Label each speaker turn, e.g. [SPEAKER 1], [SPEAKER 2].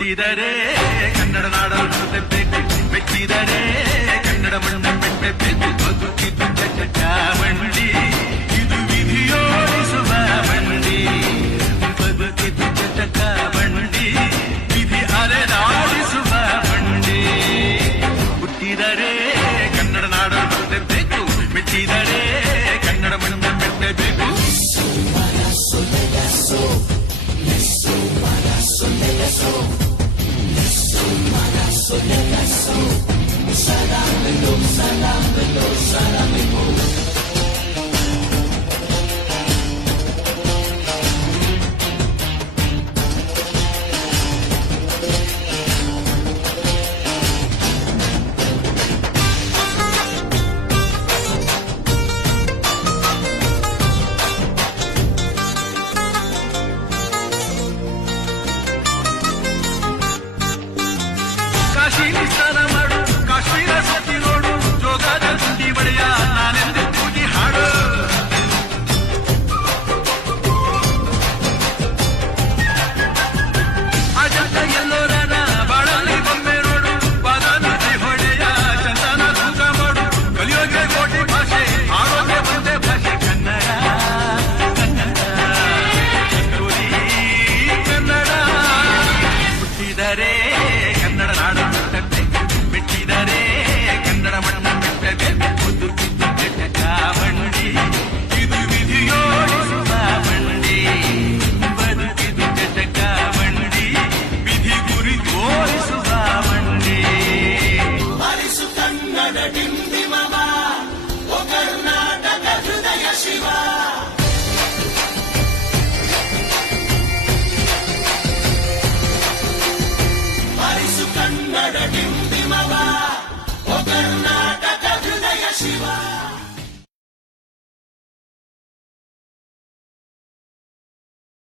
[SPEAKER 1] ಮೆಚ್ಚಿದರೆ ಕನ್ನಡ ನಾಡ ಮೆಚ್ಚಿದರೆ ಧರೇ